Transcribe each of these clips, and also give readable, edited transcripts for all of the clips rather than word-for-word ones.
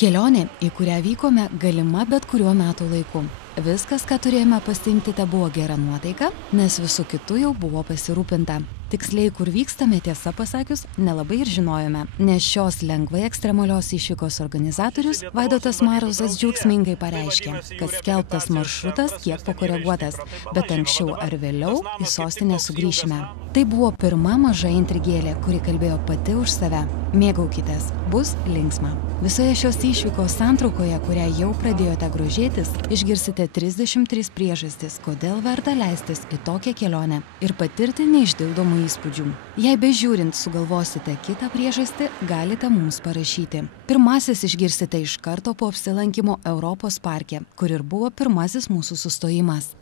Kelionė, į kurią vykome, galima bet kuriuo metų laiku. Viskas, ką turėjome pasiimti, te buvo gera nuotaika, nes visų kitų jau buvo pasirūpinta. Tiksliai, kur vykstame, tiesą pasakius, nelabai ir žinojome, nes šios lengvai ekstremalios išvykos organizatorius Vaidotas Marozas džiaugsmingai pareiškė, kad skelbtas maršrutas kiek pakoreguotas, bet anksčiau ar vėliau į sostinę sugrįšime. Tai buvo pirma maža intrigėlė, kuri kalbėjo pati už save. Mėgaukitės, bus linksma. Visoje šios išvykos santraukoje, kurią jau pradėjote grožėtis, išgirsite 33 priežastis, kodėl verta leistis į tokią kelionę ir patirti neišdildomų įspūdžių. Jei bežiūrint sugalvosite kitą priežastį, galite mums parašyti. Pirmasis išgirsite iš karto po apsilankimo Europos parke, kur ir buvo pirmasis mūsų sustojimas.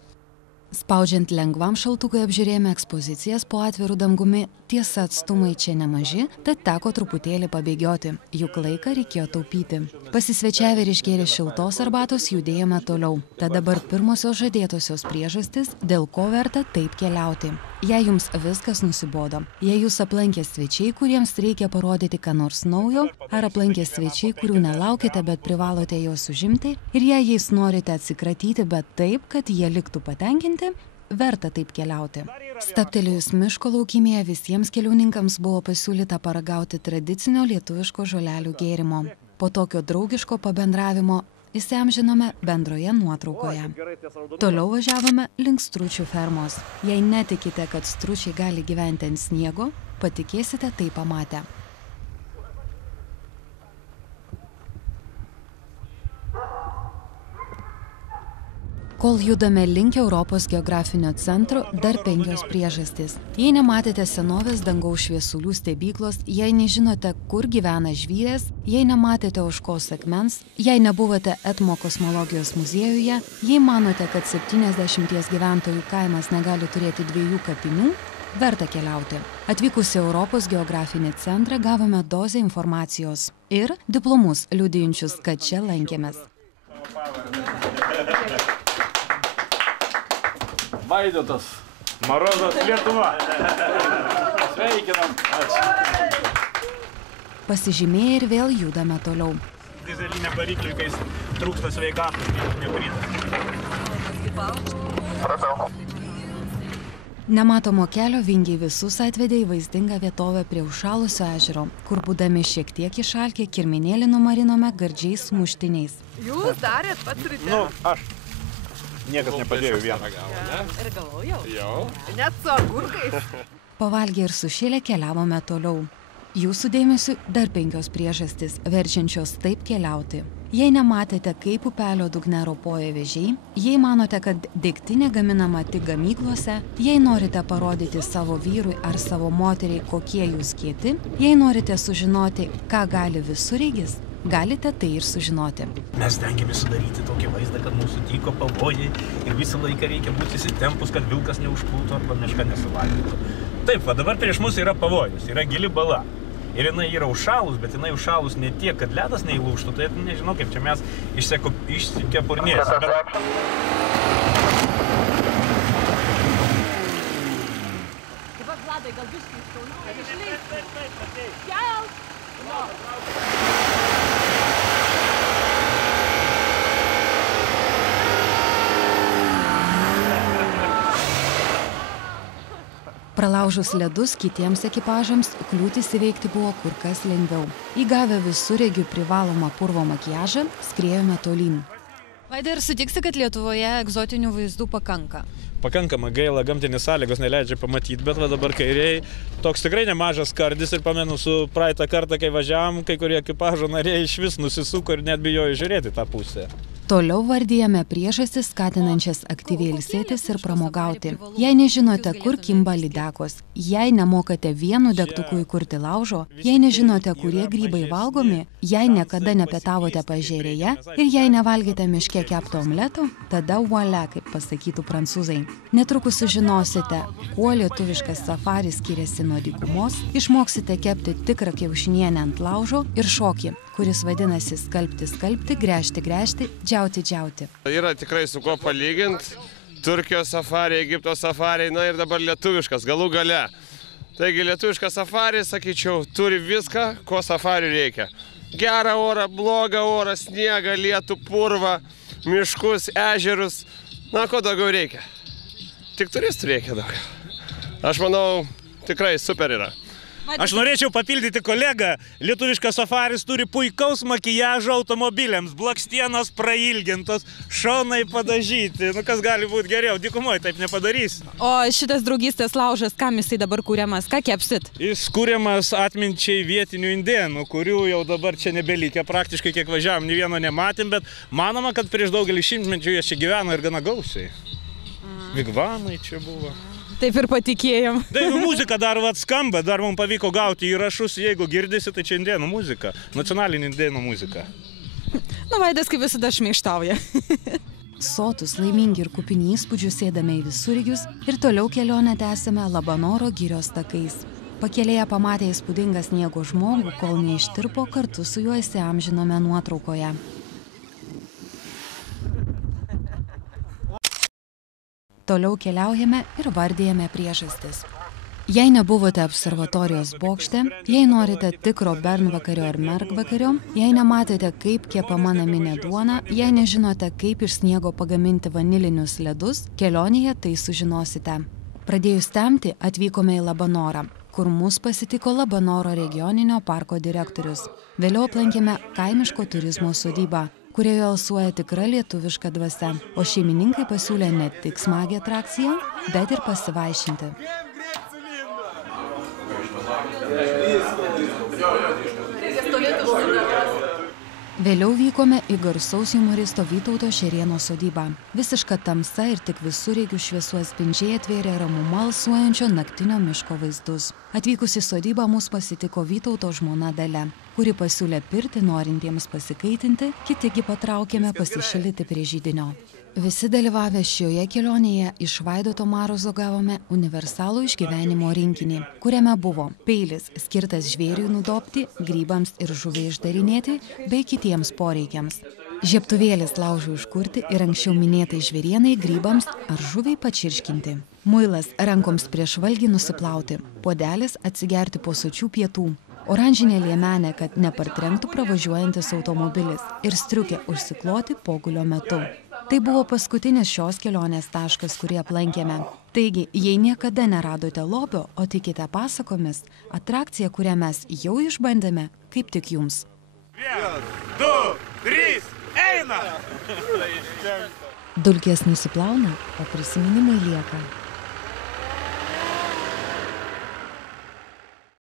Spaudžiant lengvam šaltukui apžiūrėjome ekspozicijas po atviru dangumi, tiesa atstumai čia nemaži, tad teko truputėlį pabėgioti, juk laiką reikėjo taupyti. Pasisvečiavę ir išgėrę šiltos arbatos judėjome toliau. Tad dabar pirmosios žadėtosios priežastis, dėl ko verta taip keliauti. Jei jums viskas nusibodo, jei jūs aplankė svečiai, kuriems reikia parodyti ką nors naujo, ar aplankė svečiai, kurių nelaukite, bet privalote juos užimti, ir jei jais norite atsikratyti, bet taip, kad jie liktų patenkinti, verta taip keliauti. Stabtelėjus miško laukymėje visiems keliauninkams buvo pasiūlyta paragauti tradicinio lietuviško žolelių gėrimo. Po tokio draugiško pabendravimo įsiamžinome bendroje nuotraukoje. Toliau važiavome link stručių fermos. Jei netikite, kad stručiai gali gyventi ant sniego, patikėsite tai pamatę. Kol judame link Europos geografinio centro, dar 5 priežastys. Jei nematėte senovės dangaus šviesulių stebyklos, jei nežinote, kur gyvena žvyrės, jei nematėte ožkos akmens, jei nebuvote Etmo kosmologijos muziejuje, jei manote, kad 70 gyventojų kaimas negali turėti 2 kapinių, verta keliauti. Atvykus į Europos geografinį centrą gavome dozę informacijos ir diplomus liudijančius, kad čia lankėmės. Vaidotas Marozas, Lietuva. Sveikinam. Pasižymėję ir vėl judame toliau. Dizelinė variklį, kai trūksta sveikatos, Nematomo kelio vingiai visus atvedė į vaizdingą vietovę prie užšalusio ežero, kur būdami šiek tiek išalkę kirminėlį numarinome gardžiais sumuštiniais. Jūs darėt pats ryte? Nu, aš. Niekas nepadėjo vieną. Ir galvojau. Jau. Net su agurkais. Pavalgę ir sušėlę keliavome toliau. Jūsų dėmesiu dar 5 priežastis, verčiančios taip keliauti. Jei nematėte, kaip upelio dugne ropoja vėžiai, jei manote, kad degtinė gaminama tik gamyklose, jei norite parodyti savo vyrui ar savo moteriai, kokie jūs kieti, jei norite sužinoti, ką gali visureigis, galite tai ir sužinoti. Mes stengiamės sudaryti tokį vaizdą, kad mūsų tyko pavojai ir visą laiką reikia būti įsitempus, kad vilkas neužpultų arba meška nesuvalgytų. Taip, va dabar prieš mus yra pavojus, yra gili bala. Ir jinai yra užšalus, bet jinai užšalus ne tiek, kad ledas neįlūžtų, tai nežinau, kaip čia mes išsikepurnėsim. Taip, Vladai, gal biškai iškaunau? Išlys. Kelt! Pralaužus ledus kitiems ekipažams, kliūtis įveikti buvo kur kas lengviau. Įgavę visureigių privalomą purvo makiažą, skriejome tolyn. Vaidai, ar sutiksi, kad Lietuvoje egzotinių vaizdų pakanka? Pakankamai gaila, gamtinės sąlygos neleidžia pamatyti, bet va dabar kairiai toks tikrai nemažas skardis ir pamenu su praeitą kartą, kai važiavom, kai kurie ekipažo nariai iš vis nusisuko ir net bijojo žiūrėti tą pusę. Toliau vardijame priežastis skatinančias aktyviai ilsėtis ir pramogauti. Jei nežinote, kur kimba lydekos, jei nemokate vienu degtuku įkurti laužo, jei nežinote, kurie grybai valgomi, jei niekada nepietavote paežerėje ir jei nevalgėte miške kepto omleto, tada voila, kaip pasakytų prancūzai. Netrukus sužinosite, kuo lietuviškas safaris skiriasi nuo dykumos, išmoksite kepti tikrą kiaušinienę ant laužo ir šokį, kuris vadinasi skalbti, skalbti, gręžti, gręžti, džiauti, džiauti. Yra tikrai su kuo palyginti. Turkijos safariai, Egipto safariai, na ir dabar lietuviškas galų gale. Taigi lietuviškas safaris, sakyčiau, turi viską, ko safariui reikia. gerą orą, blogą orą, sniegą, lietų, purvą, miškus, ežerus. Na, ko daugiau reikia? Tik turistų reikia daugiau. Aš manau, tikrai super yra. Aš norėčiau papildyti kolegą. Lietuviškas safaris turi puikaus makijažo automobiliams. Blakstienos prailgintos, šonai padažyti. Nu, kas gali būti geriau? Dykumoje taip nepadarys. O šitas draugystės laužas, kam jisai dabar kūriamas? Ką kepsit? Jis kūriamas atminčiai vietinių indėnų, kurių jau dabar čia nebelikę. Praktiškai kiek važiavom, nė vieno nematėm, bet manoma, kad prieš daugelį šimtmečių jie čia gyveno ir gana gausiai. Vigvamai čia buvo. Taip ir patikėjom. Dainų muzika dar skamba, dar mums pavyko gauti įrašus, jeigu girdisi, tai čia indėnų muzika, nacionalinė indėnų muzika. Nu, Vaidas kaip visada šmeištauja. Sotus, laimingi ir kupini įspūdžių sėdame į visureigius ir toliau kelionę tęsime Labanoro girios takais. Pakelėje pamatė įspūdingą sniego žmogų, kol neištirpo, kartu su juo įsiamžinome nuotraukoje. Toliau keliaujame ir vardijame priežastis. Jei nebuvote observatorijos bokšte, jei norite tikro bernvakario ar mergvakario, jei nematėte, kaip kepama naminė duona, jei nežinote, kaip iš sniego pagaminti vanilinius ledus, kelionėje tai sužinosite. Pradėjus temti, atvykome į Labanorą, kur mus pasitiko Labanoro regioninio parko direktorius. Vėliau aplankėme kaimiško turizmo sodybą, kurioje alsuoja tikra lietuviška dvasia, o šeimininkai pasiūlė ne tik smagią atrakciją, bet ir pasivaišinti. Vėliau vykome į garsaus humoristo Vytauto Šerėno sodybą. Visiška tamsa ir tik visureigių šviesų atspindžiai atvėrė ramumą alsuojančio naktinio miško vaizdus. Atvykus į sodybą mus pasitiko Vytauto žmona Dalia, kuri pasiūlė pirtį norintiems pasikaitinti, kitigi patraukėme pasišildyti prie židinio. Visi dalyvavę šioje kelionėje iš Vaidoto Marozo gavome universalų išgyvenimo rinkinį, kuriame buvo peilis skirtas žvėriui nudobti, grybams ir žuviai išdarinėti bei kitiems poreikiams. Žiebtuvėlis laužui užkurti ir anksčiau minėtai žvėrienai, grybams ar žuviai pačirškinti. Muilas rankoms prieš valgį nusiplauti, puodelis atsigerti po sočių pietų. Oranžinė liemenė, kad nepartrenktų pravažiuojantis automobilis ir striukė užsikloti pogulio metu. Tai buvo paskutinis šios kelionės taškas, kurį aplankėme. Taigi, jei niekada neradote lobio, o tikite pasakomis, atrakcija, kurią mes jau išbandėme, kaip tik jums. 1, 2, 3, eina! Dulkės nusiplauna, o prisiminimai lieka.